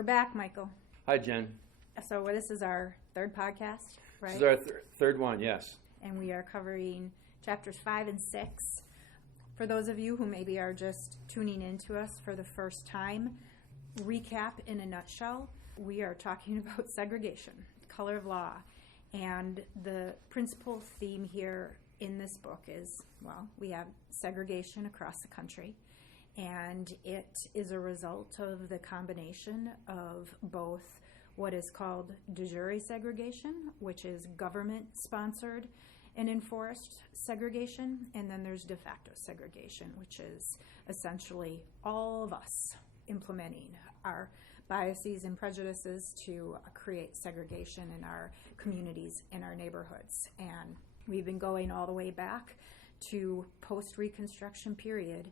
We're back, Michael. Hi, Jen. So this is our third podcast, right? This is our third one, yes. And we are covering chapters 5 and 6. For those of you who maybe are just tuning in to us for the first time, recap in a nutshell, we are talking about segregation, color of law. And the principal theme here in this book is, well, we have segregation across the country. And it is a result of the combination of both what is called de jure segregation, which is government-sponsored and enforced segregation, and then there's de facto segregation, which is essentially all of us implementing our biases and prejudices to create segregation in our communities, in our neighborhoods. And we've been going all the way back to post-Reconstruction period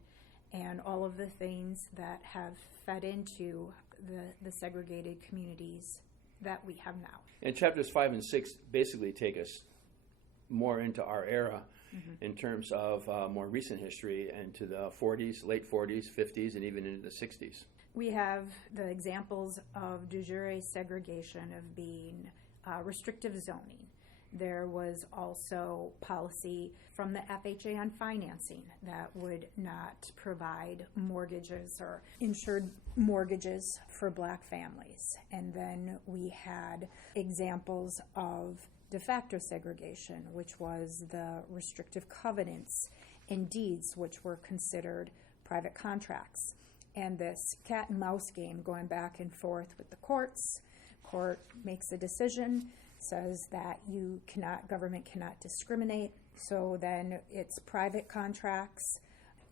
and all of the things that have fed into the segregated communities that we have now. And chapters 5 and 6 basically take us more into our era in terms of more recent history and to the 40s, late 40s, 50s, and even into the 60s. We have the examples of de jure segregation of being restrictive zoning. There was also policy from the FHA on financing that would not provide mortgages or insured mortgages for black families. And then we had examples of de facto segregation, which was the restrictive covenants and deeds, which were considered private contracts. And this cat and mouse game going back and forth with the courts. Court makes a decision, says that government cannot discriminate. So then it's private contracts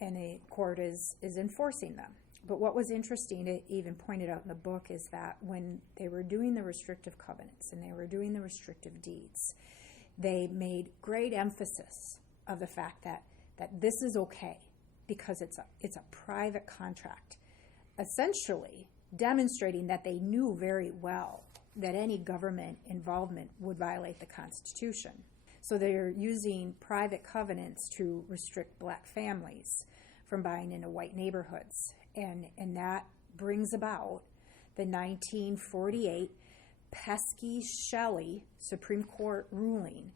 and a court is enforcing them. But what was interesting, it even pointed out in the book, is that when they were doing the restrictive covenants and they were doing the restrictive deeds, they made great emphasis of the fact that this is okay because it's a private contract, essentially demonstrating that they knew very well that any government involvement would violate the Constitution. So they're using private covenants to restrict black families from buying into white neighborhoods. And that brings about the 1948 pesky Shelley Supreme Court ruling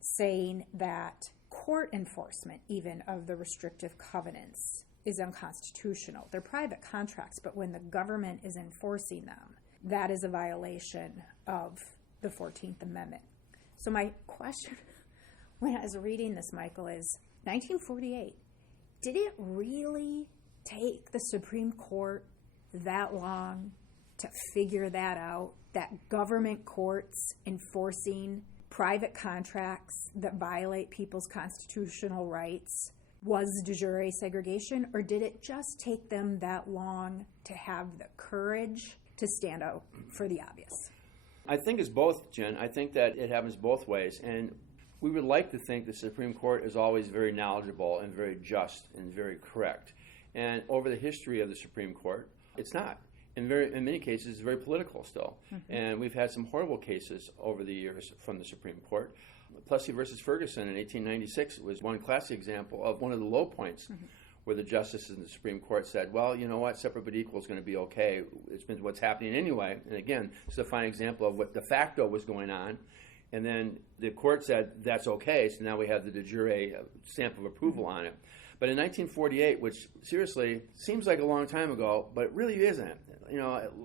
saying that court enforcement even of the restrictive covenants is unconstitutional. They're private contracts, but when the government is enforcing them, that is a violation of the 14th Amendment. So my question when I was reading this, Michael, is 1948, did it really take the Supreme Court that long to figure that out, that government courts enforcing private contracts that violate people's constitutional rights was de jure segregation, or did it just take them that long to have the courage to stand out for the obvious? I think it's both, Jen. I think that it happens both ways. And we would like to think the Supreme Court is always very knowledgeable and very just and very correct. And over the history of the Supreme Court, it's not. In many cases, it's very political still. And we've had some horrible cases over the years from the Supreme Court. Plessy versus Ferguson in 1896 was one classic example of one of the low points where the justices in the Supreme Court said, well, you know what, separate but equal is going to be okay. It's been what's happening anyway. And again, it's a fine example of what de facto was going on. And then the court said, that's okay, so now we have the de jure stamp of approval on it. But in 1948, which seriously seems like a long time ago, but it really isn't,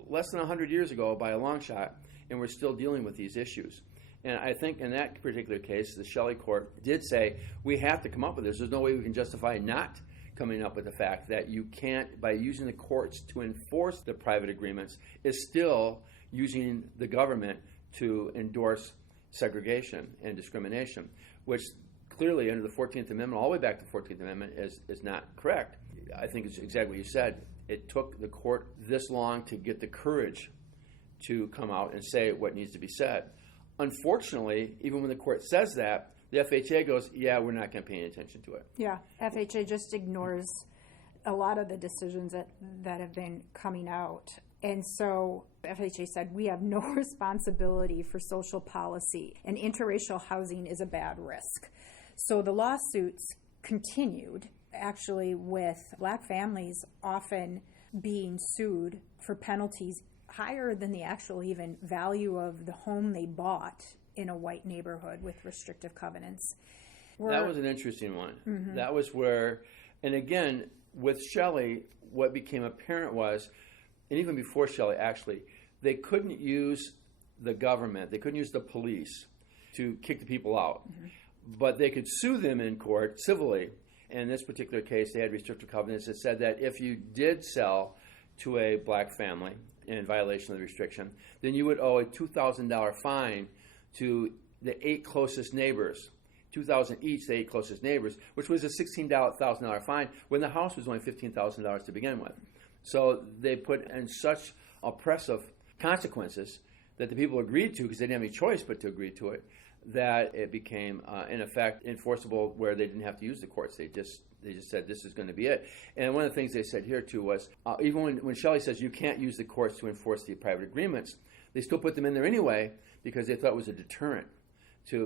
less than 100 years ago by a long shot, and we're still dealing with these issues. And I think in that particular case, the Shelley Court did say, we have to come up with this. There's no way we can justify not coming up with the fact that you can't, by using the courts to enforce the private agreements, is still using the government to endorse segregation and discrimination, which clearly under the 14th Amendment, all the way back to the 14th Amendment, is not correct. I think it's exactly what you said. It took the court this long to get the courage to come out and say what needs to be said. Unfortunately, even when the court says that, the FHA goes, yeah, we're not going to pay any attention to it. Yeah, FHA just ignores a lot of the decisions that have been coming out. And so FHA said, we have no responsibility for social policy, and interracial housing is a bad risk. So the lawsuits continued, actually, with black families often being sued for penalties higher than the actual even value of the home they bought in a white neighborhood with restrictive covenants. That was an interesting one. Mm-hmm. That was where, and again, with Shelley, what became apparent was, and even before Shelley actually, they couldn't use the government, they couldn't use the police to kick the people out. Mm-hmm. But they could sue them in court civilly. In this particular case, they had restrictive covenants that said that if you did sell to a black family in violation of the restriction, then you would owe a $2,000 fine to the 8 closest neighbors. $2,000 each, the 8 closest neighbors, which was a $16,000 fine when the house was only $15,000 to begin with. So they put in such oppressive consequences that the people agreed to, because they didn't have any choice but to agree to it, that it became, in effect, enforceable where they didn't have to use the courts. They just said this is going to be it. And one of the things they said here, too, was even when Shelley says you can't use the courts to enforce the private agreements, they still put them in there anyway because they thought it was a deterrent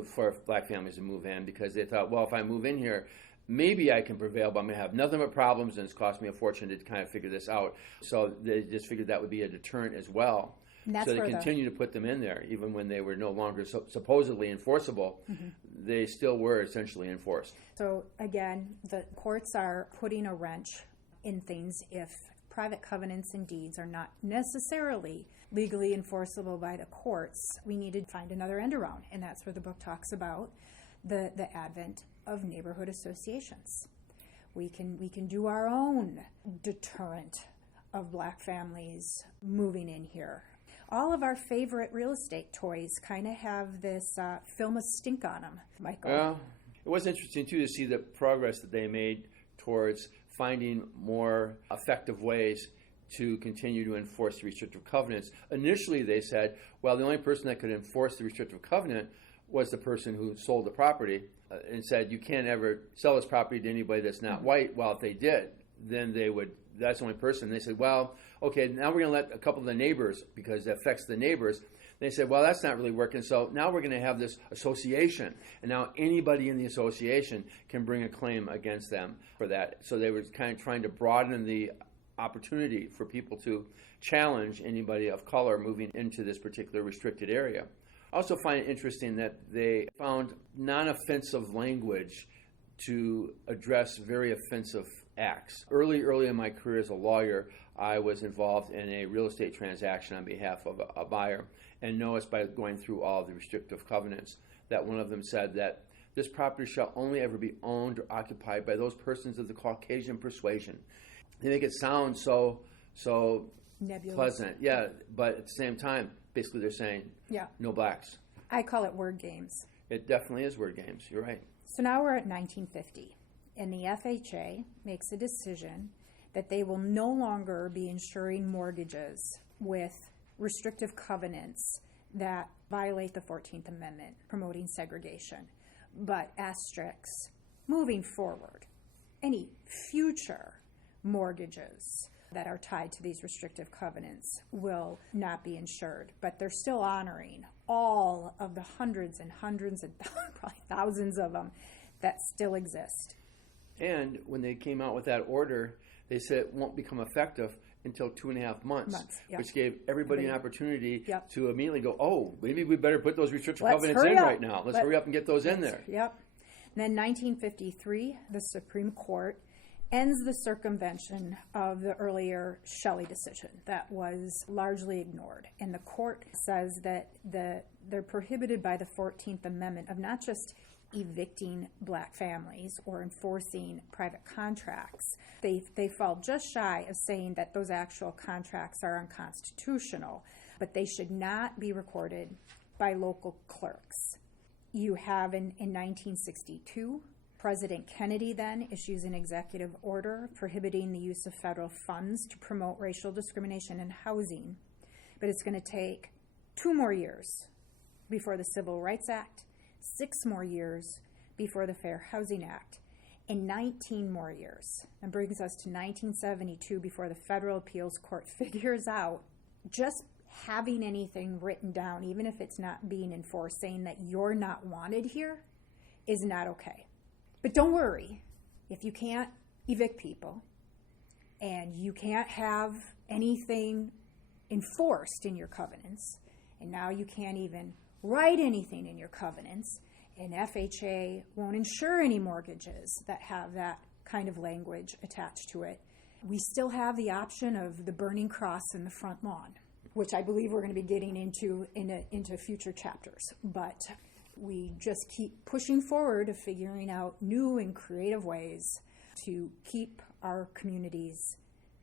for black families to move in, because they thought, well, if I move in here, maybe I can prevail, but I'm going to have nothing but problems, and it's cost me a fortune to kind of figure this out. So they just figured that would be a deterrent as well. So they continue to put them in there, even when they were no longer supposedly enforceable. Mm-hmm. They still were essentially enforced. So again, the courts are putting a wrench in things if private covenants and deeds are not necessarily legally enforceable by the courts. We need to find another end around, and that's where the book talks about the advent of neighborhood associations. We can do our own deterrent of black families moving in here. All of our favorite real estate toys kind of have this film of stink on them, Michael. Well, it was interesting, too, to see the progress that they made towards finding more effective ways to continue to enforce the restrictive covenants. Initially, they said, well, the only person that could enforce the restrictive covenant was the person who sold the property, and said, you can't ever sell this property to anybody that's not white. Well, if they did, then they would, that's the only person. They said, well, okay, now we're going to let a couple of the neighbors, because it affects the neighbors. They said, well, that's not really working, so now we're going to have this association, and now anybody in the association can bring a claim against them for that. So they were kind of trying to broaden the opportunity for people to challenge anybody of color moving into this particular restricted area. I also find it interesting that they found non-offensive language to address very offensive acts. Early in my career as a lawyer, I was involved in a real estate transaction on behalf of a buyer, and noticed by going through all the restrictive covenants that one of them said that this property shall only ever be owned or occupied by those persons of the Caucasian persuasion. They make it sound so nebulous, pleasant, yeah, but at the same time, basically they're saying no blacks. I call it word games. It definitely is word games, you're right. So now we're at 1950, and the FHA makes a decision that they will no longer be insuring mortgages with restrictive covenants that violate the 14th Amendment, promoting segregation. But asterisks, moving forward, any future mortgages that are tied to these restrictive covenants will not be insured, but they're still honoring all of the hundreds and hundreds and probably thousands of them that still exist. And when they came out with that order, they said it won't become effective until 2.5 months, which gave everybody an opportunity to immediately go, oh, maybe we better put those restrictive covenants in right now. Let's hurry up and get those in there. Yep. And then 1953, the Supreme Court ends the circumvention of the earlier Shelley decision that was largely ignored. And the court says that they're prohibited by the 14th Amendment of not just evicting black families or enforcing private contracts. They fall just shy of saying that those actual contracts are unconstitutional, but they should not be recorded by local clerks. You have in 1962, President Kennedy then issues an executive order prohibiting the use of federal funds to promote racial discrimination in housing. But it's going to take 2 more years before the Civil Rights Act, 6 more years before the Fair Housing Act, and 19 more years. And brings us to 1972 before the Federal Appeals Court figures out just having anything written down, even if it's not being enforced, saying that you're not wanted here is not okay. But don't worry, if you can't evict people and you can't have anything enforced in your covenants, and now you can't even write anything in your covenants, and FHA won't insure any mortgages that have that kind of language attached to it. We still have the option of the burning cross in the front lawn, which I believe we're going to be getting into future chapters. But we just keep pushing forward of figuring out new and creative ways to keep our communities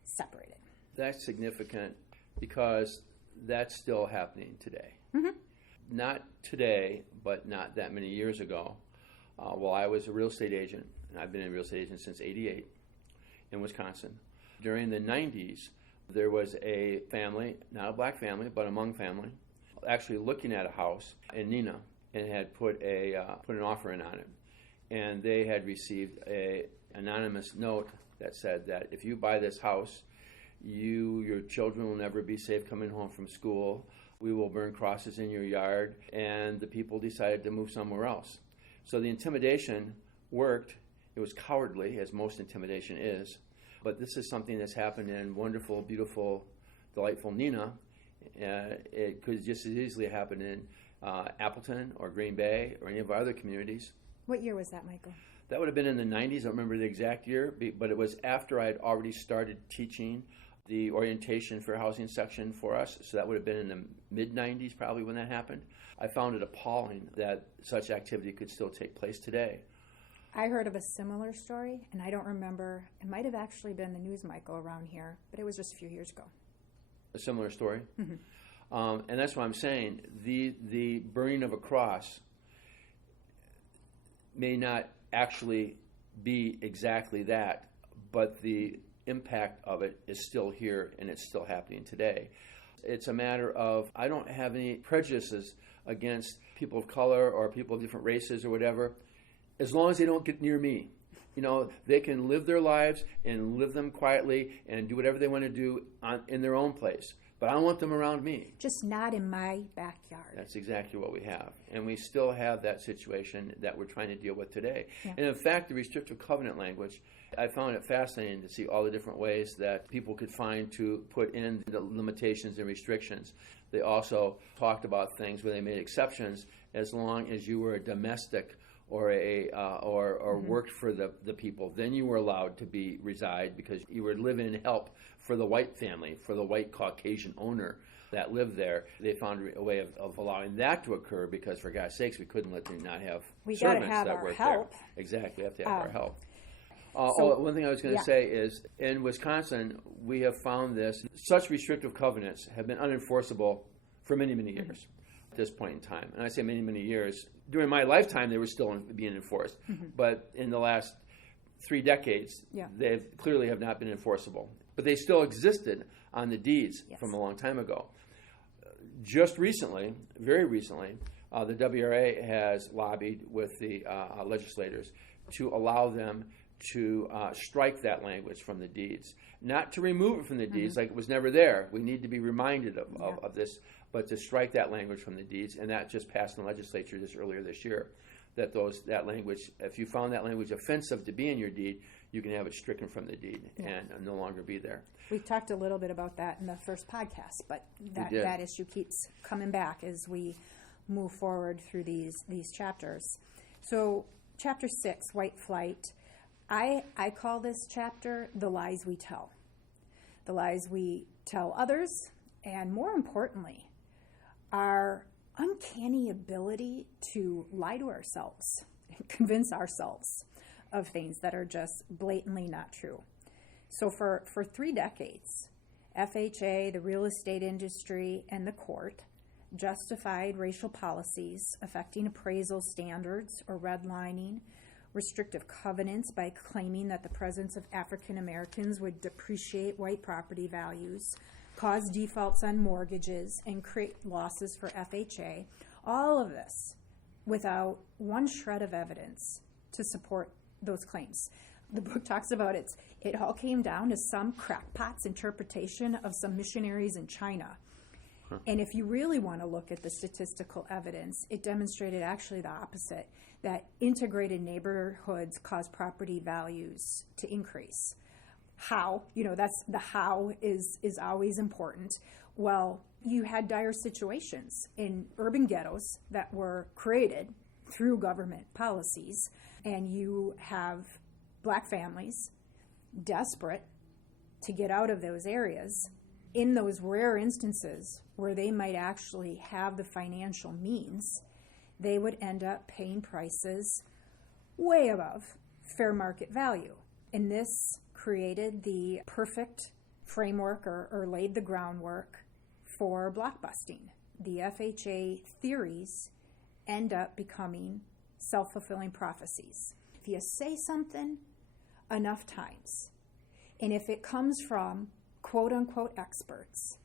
separated. That's significant because that's still happening today. Mm-hmm. Not today, but not that many years ago. Well, I was a real estate agent, and I've been a real estate agent since '88 in Wisconsin. During the 90s, there was a family, not a black family, but a Hmong family, actually looking at a house in Neenah and had put an offer in on it. And they had received an anonymous note that said that if you buy this house, your children will never be safe coming home from school. We will burn crosses in your yard. And the people decided to move somewhere else. So the intimidation worked. It was cowardly, as most intimidation is. But this is something that's happened in wonderful, beautiful, delightful Neenah. It could just as easily happen in Appleton or Green Bay or any of our other communities. What year was that, Michael? That would have been in the 90s. I don't remember the exact year, but it was after I had already started teaching the orientation for housing section for us. So that would have been in the mid-90s probably when that happened. I found it appalling that such activity could still take place today. I heard of a similar story, and I don't remember. It might have actually been the news, Michael, around here, but it was just a few years ago. A similar story? Mm-hmm. And that's what I'm saying. The burning of a cross may not actually be exactly that, but the impact of it is still here, and it's still happening today. It's a matter of, I don't have any prejudices against people of color or people of different races or whatever, as long as they don't get near me. You know, they can live their lives and live them quietly and do whatever they want to do in their own place. But I don't want them around me. Just not in my backyard. That's exactly what we have. And we still have that situation that we're trying to deal with today. Yeah. And in fact, the restrictive covenant language, I found it fascinating to see all the different ways that people could find to put in the limitations and restrictions. They also talked about things where they made exceptions as long as you were a domestic or Mm-hmm. worked for the people. Then you were allowed to reside because you were living in help for the white family, for the white Caucasian owner that lived there. They found a way of allowing that to occur because, for God's sakes, we couldn't let them not have servants that worked there. Exactly, we have to have our help. One thing I was going to say is, in Wisconsin, we have found this. Such restrictive covenants have been unenforceable for many, many years at this point in time. And I say many, many years. During my lifetime, they were still being enforced. Mm-hmm. But in the last 3 decades, they clearly have not been enforceable. But they still existed on the deeds from a long time ago. Just recently, very recently, the WRA has lobbied with the legislators to allow them to strike that language from the deeds. Not to remove it from the deeds like it was never there. We need to be reminded of this, but to strike that language from the deeds. And that just passed in the legislature earlier this year, that that language, if you found that language offensive to be in your deed, you can have it stricken from the deed and no longer be there. We talked a little bit about that in the first podcast, but that issue keeps coming back as we move forward through these chapters. So chapter 6, white flight, I call this chapter the lies we tell. The lies we tell others, and more importantly, our uncanny ability to lie to ourselves and convince ourselves of things that are just blatantly not true. So for 3 decades, FHA, the real estate industry, and the court justified racial policies affecting appraisal standards or redlining, restrictive covenants by claiming that the presence of African Americans would depreciate white property values, cause defaults on mortgages, and create losses for FHA. All of this without one shred of evidence to support those claims. The book talks about it all came down to some crackpot's interpretation of some missionaries in China. And if you really want to look at the statistical evidence, it demonstrated actually the opposite, that integrated neighborhoods cause property values to increase. How? That's the how is always important. Well, you had dire situations in urban ghettos that were created through government policies, and you have black families desperate to get out of those areas. In those rare instances where they might actually have the financial means, they would end up paying prices way above fair market value. And this created the perfect framework or laid the groundwork for blockbusting. The FHA theories end up becoming self-fulfilling prophecies. If you say something enough times, and if it comes from quote-unquote experts,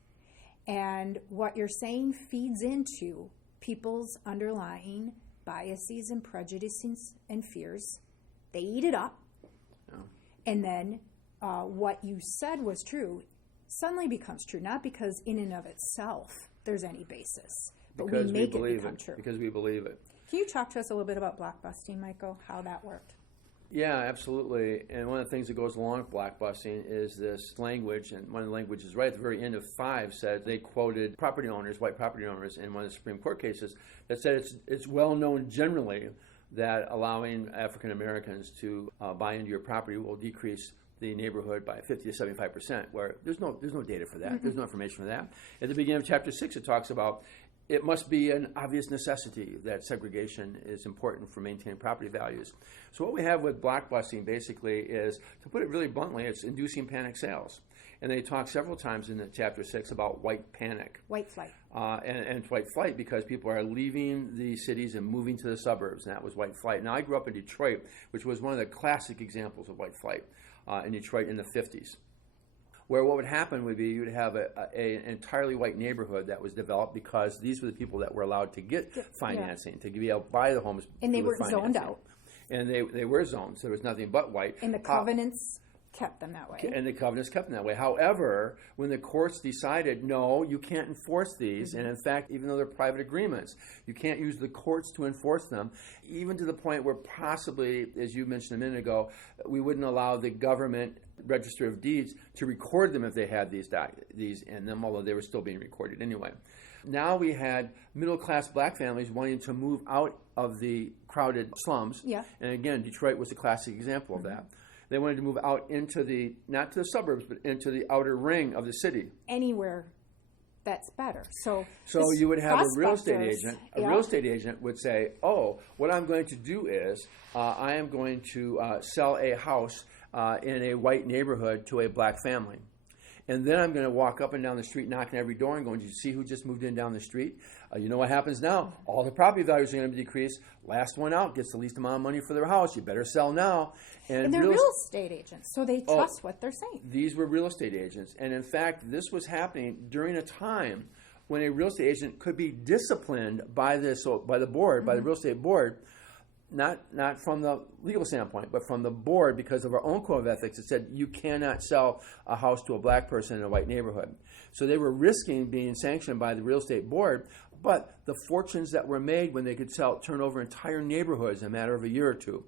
and what you're saying feeds into people's underlying biases and prejudices and fears, they eat it up. Oh. And then what you said was true suddenly becomes true, not because in and of itself there's any basis, but because we make we believe it become true. Because we believe it. Can you talk to us a little bit about blockbusting, Michael, how that worked? Yeah, absolutely. And one of the things that goes along with blockbusting is this language, and one of the languages right at the very end of 5 said they quoted property owners, white property owners, in one of the Supreme Court cases that said it's well known generally that allowing African Americans to buy into your property will decrease the neighborhood by 50 to 75%, where there's no data for that. Mm-hmm. There's no information for that. At the beginning of Chapter 6, it talks about it must be an obvious necessity that segregation is important for maintaining property values. So what we have with blockbusting basically is, to put it really bluntly, it's inducing panic sales. And they talk several times in the Chapter 6 about white panic. White flight. And white flight because people are leaving the cities and moving to the suburbs, and that was white flight. Now, I grew up in Detroit, which was one of the classic examples of white flight in Detroit in the 50s. Where what would happen would be you'd have an entirely white neighborhood that was developed because these were the people that were allowed to get financing, to be able to buy the homes. And they were zoned out. And they were zoned, so there was nothing but white. And the covenants kept them that way. And the covenants kept them that way. However, when the courts decided, no, you can't enforce these, and in fact, even though they're private agreements, you can't use the courts to enforce them, even to the point where possibly, as you mentioned a minute ago, we wouldn't allow the government Register of Deeds to record them if they had these in them, although they were still being recorded anyway. Now we had middle-class black families wanting to move out of the crowded slums. Yeah. And again, Detroit was a classic example of that. They wanted to move out into not to the suburbs, but into the outer ring of the city. Anywhere that's better. So you would have a real estate agent. A real estate agent would say, oh, what I'm going to do is I am going to sell a house in a white neighborhood to a black family. And then I'm going to walk up and down the street, knocking every door and going, "Did you see who just moved in down the street? You know what happens now? All the property values are going to decrease. Last one out gets the least amount of money for their house. You better sell now." And they're real estate agents, so they trust what they're saying. These were real estate agents. And in fact, this was happening during a time when a real estate agent could be disciplined by the board, by the real estate board, not from the legal standpoint, but from the board because of our own code of ethics. It said you cannot sell a house to a black person in a white neighborhood. So they were risking being sanctioned by the real estate board, but the fortunes that were made when they could turn over entire neighborhoods in a matter of a year or two.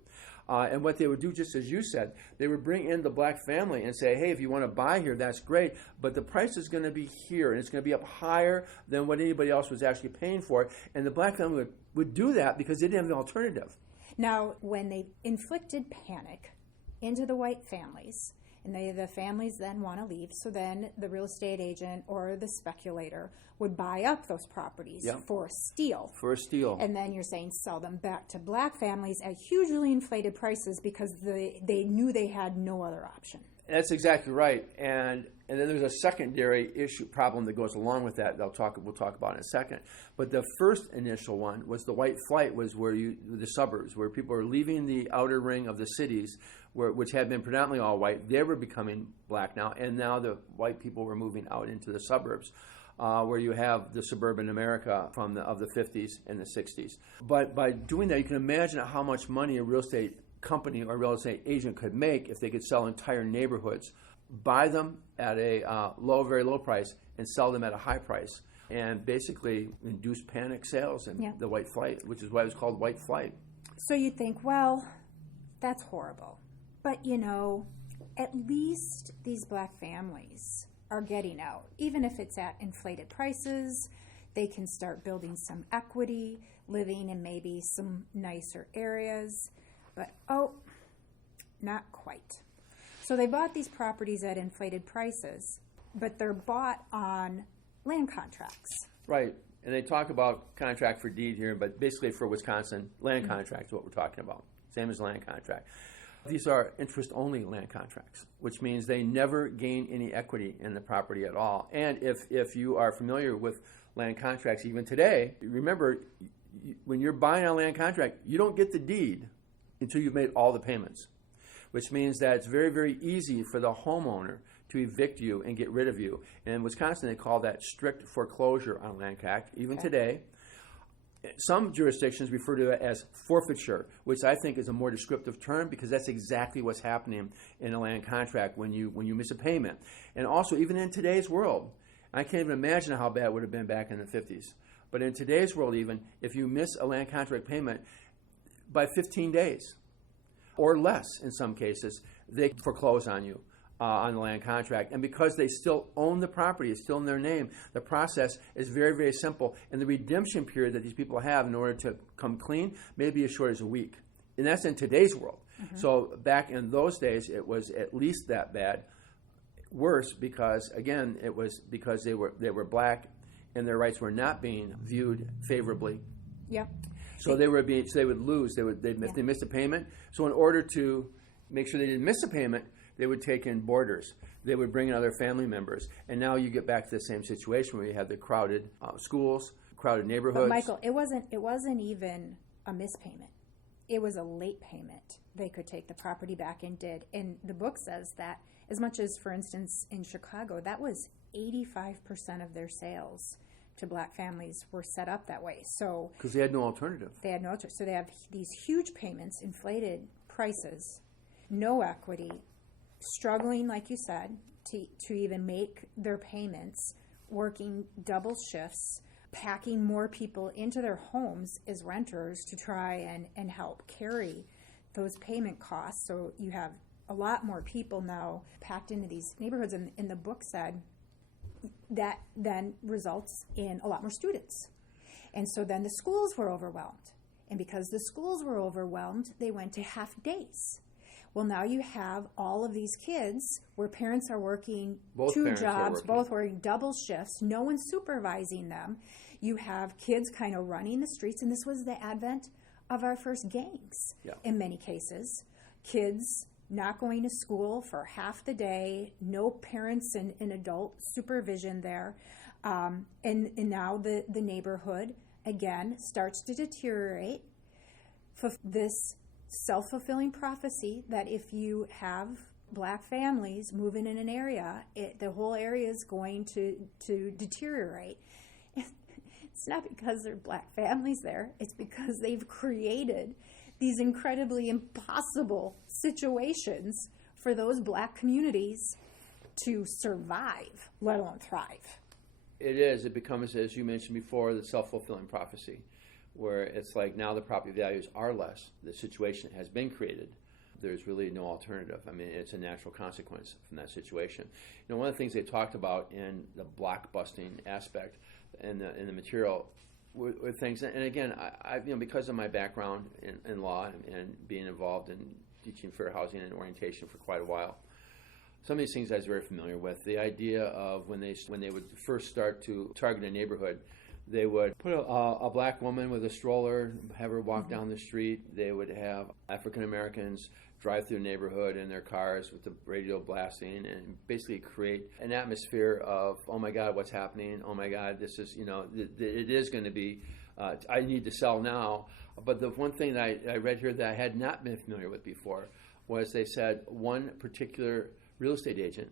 And what they would do, just as you said, they would bring in the black family and say, hey, if you want to buy here, that's great, but the price is going to be here, and it's going to be up higher than what anybody else was actually paying for it. And the black family would do that because they didn't have an alternative. Now, when they inflicted panic into the white families, and the families then want to leave, so then the real estate agent or the speculator would buy up those properties for a steal. For a steal. And then you're saying sell them back to black families at hugely inflated prices because they knew they had no other option. That's exactly right. And then there's a secondary problem that goes along with that we'll talk about in a second. But the first initial one was the white flight, was where the suburbs, where people are leaving the outer ring of the cities, which had been predominantly all white. They were becoming black now, and now the white people were moving out into the suburbs, where you have the suburban America of the 50s and the 60s. But by doing that, you can imagine how much money a real estate company or real estate agent could make if they could sell entire neighborhoods, buy them at a very low price, and sell them at a high price, and basically induce panic sales and the white flight, which is why it was called white flight. So you think, well, that's horrible. But, at least these black families are getting out. Even if it's at inflated prices, they can start building some equity, living in maybe some nicer areas, but not quite. So they bought these properties at inflated prices, but they're bought on land contracts. Right. And they talk about contract for deed here, but basically for Wisconsin, land contract is what we're talking about. Same as land contract. These are interest-only land contracts, which means they never gain any equity in the property at all. And if you are familiar with land contracts even today, remember, when you're buying a land contract, you don't get the deed until you've made all the payments, which means that it's very, very easy for the homeowner to evict you and get rid of you. And in Wisconsin, they call that strict foreclosure on a land contract, even today. Some jurisdictions refer to it as forfeiture, which I think is a more descriptive term because that's exactly what's happening in a land contract when you miss a payment. And also, even in today's world, I can't even imagine how bad it would have been back in the 50s. But in today's world, even, if you miss a land contract payment by 15 days or less in some cases, they foreclose on you. On the land contract. And because they still own the property, it's still in their name, the process is very, very simple. And the redemption period that these people have in order to come clean may be as short as a week. And that's in today's world. Mm-hmm. So back in those days, it was at least that bad. Worse because, again, it was because they were black and their rights were not being viewed favorably. Yeah. So they would lose. If they missed a payment. So in order to make sure they didn't miss a payment, they would take in boarders. They would bring in other family members. And now you get back to the same situation where you have the crowded schools, crowded neighborhoods. But Michael, it wasn't even a mispayment. It was a late payment. They could take the property back and did. And the book says that as much as, for instance, in Chicago, that was 85% of their sales to black families were set up that way. So because they had no alternative. They had no alternative. So they have these huge payments, inflated prices, no equity, struggling, like you said, to even make their payments, working double shifts, packing more people into their homes as renters to try and help carry those payment costs. So you have a lot more people now packed into these neighborhoods. And the book said that then results in a lot more students. And so then the schools were overwhelmed. And because the schools were overwhelmed, they went to half days. Well, now you have all of these kids where parents are working two jobs, both working double shifts, no one's supervising them. You have kids kind of running the streets, and this was the advent of our first gangs in many cases. Kids not going to school for half the day, no parents and adult supervision there. And now the neighborhood, again, starts to deteriorate. This self-fulfilling prophecy that if you have black families moving in an area, the whole area is going to deteriorate. It's not because there are black families there. It's because they've created these incredibly impossible situations for those black communities to survive, let alone thrive. It is. It becomes, as you mentioned before, the self-fulfilling prophecy, where it's like now the property values are less. The situation has been created. There's really no alternative. I mean, it's a natural consequence from that situation. You know, one of the things they talked about in the blockbusting aspect in the material were things, and again, I because of my background in law and being involved in teaching fair housing and orientation for quite a while, some of these things I was very familiar with. The idea of when they would first start to target a neighborhood, they would put a black woman with a stroller, have her walk down the street. They would have African Americans drive through the neighborhood in their cars with the radio blasting and basically create an atmosphere of, oh my God, what's happening? Oh my God, this is, it is going to be, I need to sell now. But the one thing that I read here that I had not been familiar with before was they said one particular real estate agent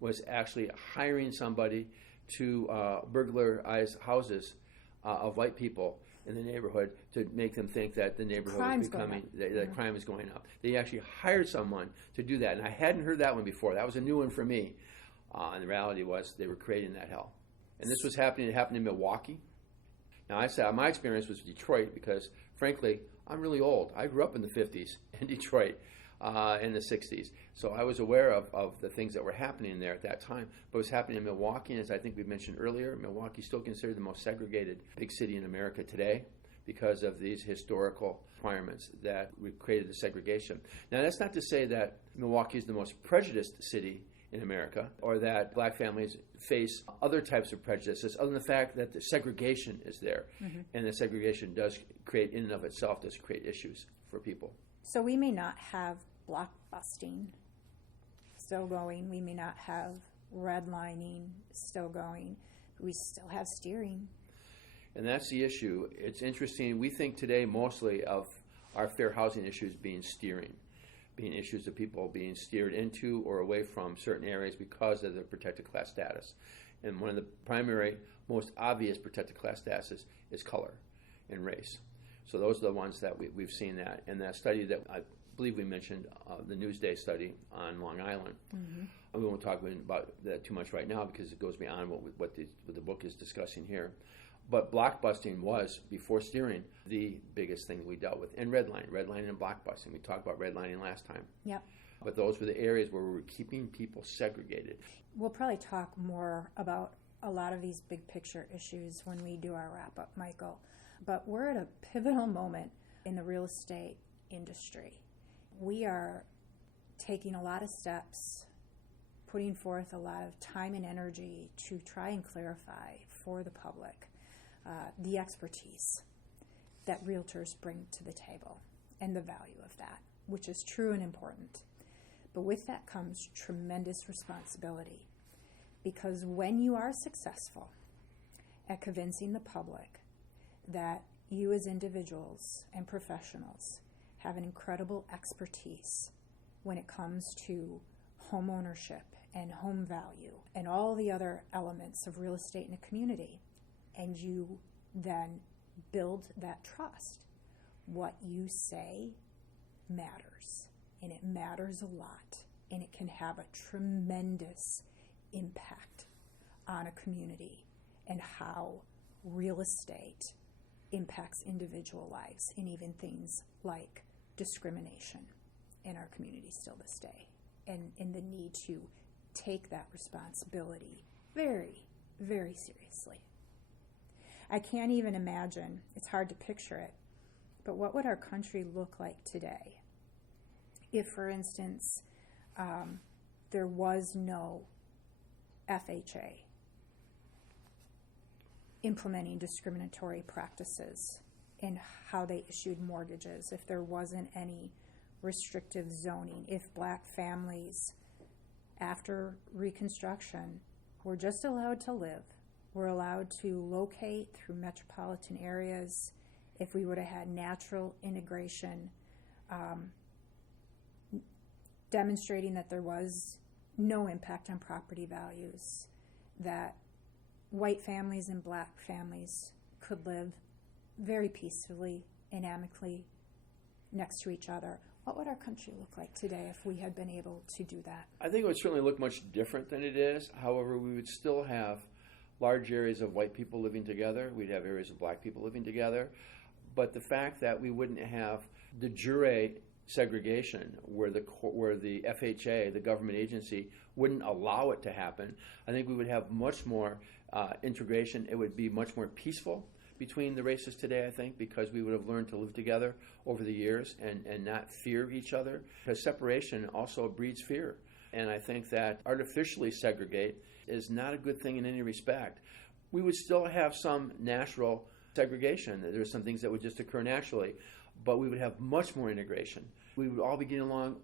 was actually hiring somebody to burglarize houses of white people in the neighborhood to make them think that the neighborhood was becoming, that crime is going up. They actually hired someone to do that, and I hadn't heard that one before. That was a new one for me. And the reality was they were creating that hell. And this was happening. It happened in Milwaukee. Now, I said my experience was Detroit because, frankly, I'm really old. I grew up in the 50s in Detroit. in the 60s. So I was aware of the things that were happening there at that time. But what's happening in Milwaukee, as I think we mentioned earlier, Milwaukee is still considered the most segregated big city in America today because of these historical requirements that created the segregation. Now, that's not to say that Milwaukee is the most prejudiced city in America, or that black families face other types of prejudices, other than the fact that the segregation is there. Mm-hmm. And the segregation does create, in and of itself, does create issues for people. So we may not have blockbusting still going. We may not have redlining still going. We still have steering. And that's the issue. It's interesting. We think today mostly of our fair housing issues being steering, being issues of people being steered into or away from certain areas because of their protected class status. And one of the primary, most obvious protected class statuses is color and race. So those are the ones that we've seen that. And that study that I believe we mentioned, the Newsday study on Long Island, mm-hmm. We won't talk about that too much right now because it goes beyond what the book is discussing here. But blockbusting was, before steering, the biggest thing we dealt with. And redlining and blockbusting. We talked about redlining last time. Yep. But those were the areas where we were keeping people segregated. We'll probably talk more about a lot of these big picture issues when we do our wrap-up, Michael. But we're at a pivotal moment in the real estate industry. We are taking a lot of steps, putting forth a lot of time and energy to try and clarify for the public the expertise that realtors bring to the table and the value of that, which is true and important. But with that comes tremendous responsibility, because when you are successful at convincing the public that you as individuals and professionals have an incredible expertise when it comes to home ownership and home value and all the other elements of real estate in a community, and you then build that trust, what you say matters, and it matters a lot, and it can have a tremendous impact on a community and how real estate impacts individual lives, and even things like discrimination in our community still this day, and the need to take that responsibility very, very seriously. I can't even imagine, it's hard to picture it, but what would our country look like today if, for instance, there was no FHA implementing discriminatory practices in how they issued mortgages, if there wasn't any restrictive zoning, if black families after Reconstruction were just allowed to live, were allowed to locate through metropolitan areas, if we would have had natural integration, demonstrating that there was no impact on property values, that white families and black families could live very peacefully and amicably next to each other. What would our country look like today if we had been able to do that? I think it would certainly look much different than it is. However, we would still have large areas of white people living together. We'd have areas of black people living together. But the fact that we wouldn't have de jure segregation where the FHA, the government agency, wouldn't allow it to happen, I think we would have much more integration. It would be much more peaceful between the races today, I think, because we would have learned to live together over the years and not fear each other. Because separation also breeds fear. And I think that artificially segregate is not a good thing in any respect. We would still have some natural segregation. There's some things that would just occur naturally, but we would have much more integration. We would all be getting along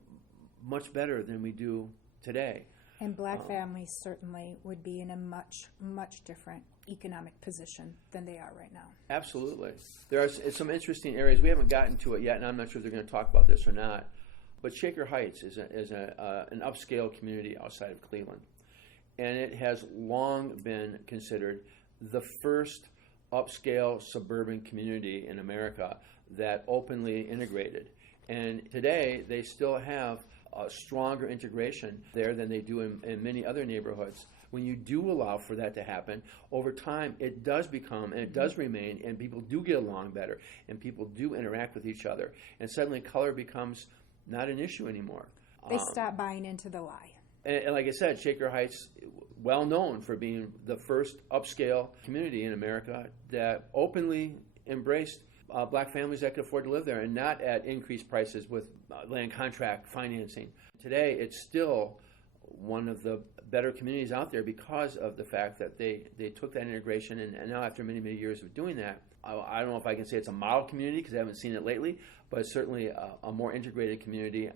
much better than we do today. And black families certainly would be in a much, much different economic position than they are right now. Absolutely. There are some interesting areas. We haven't gotten to it yet, and I'm not sure if they're going to talk about this or not. But Shaker Heights is an upscale community outside of Cleveland. And it has long been considered the first upscale suburban community in America that openly integrated. And today, they still have a stronger integration there than they do in many other neighborhoods. When you do allow for that to happen, over time, it does become, and it does remain, and people do get along better, and people do interact with each other. And suddenly, color becomes not an issue anymore. They stopped buying into the lie. And like I said, Shaker Heights, well known for being the first upscale community in America that openly embraced black families that could afford to live there, and not at increased prices with land contract financing. Today, it's still one of the better communities out there because of the fact that they took that integration, and now after many, many years of doing that, I don't know if I can say it's a model community because I haven't seen it lately, but it's certainly a more integrated community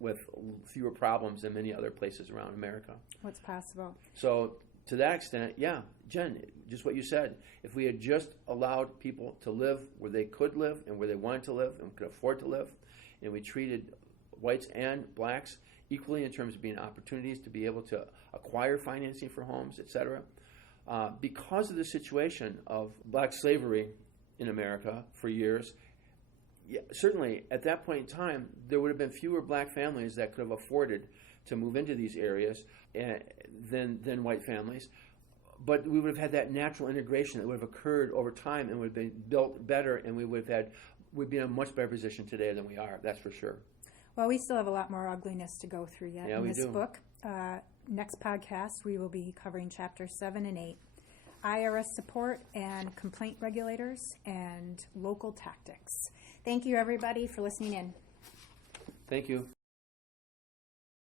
with fewer problems than many other places around America. What's possible? So to that extent, yeah, Jen, just what you said, if we had just allowed people to live where they could live and where they wanted to live and could afford to live, and we treated whites and blacks equally in terms of being opportunities to be able to acquire financing for homes, et cetera, because of the situation of black slavery in America for years, yeah, certainly at that point in time, there would have been fewer black families that could have afforded to move into these areas than white families. But we would have had that natural integration that would have occurred over time and would have been built better, and we'd be in a much better position today than we are, that's for sure. Well, we still have a lot more ugliness to go through yet in this book. Next podcast, we will be covering chapters 7 and 8, IRS support and complaint regulators and local tactics. Thank you, everybody, for listening in. Thank you.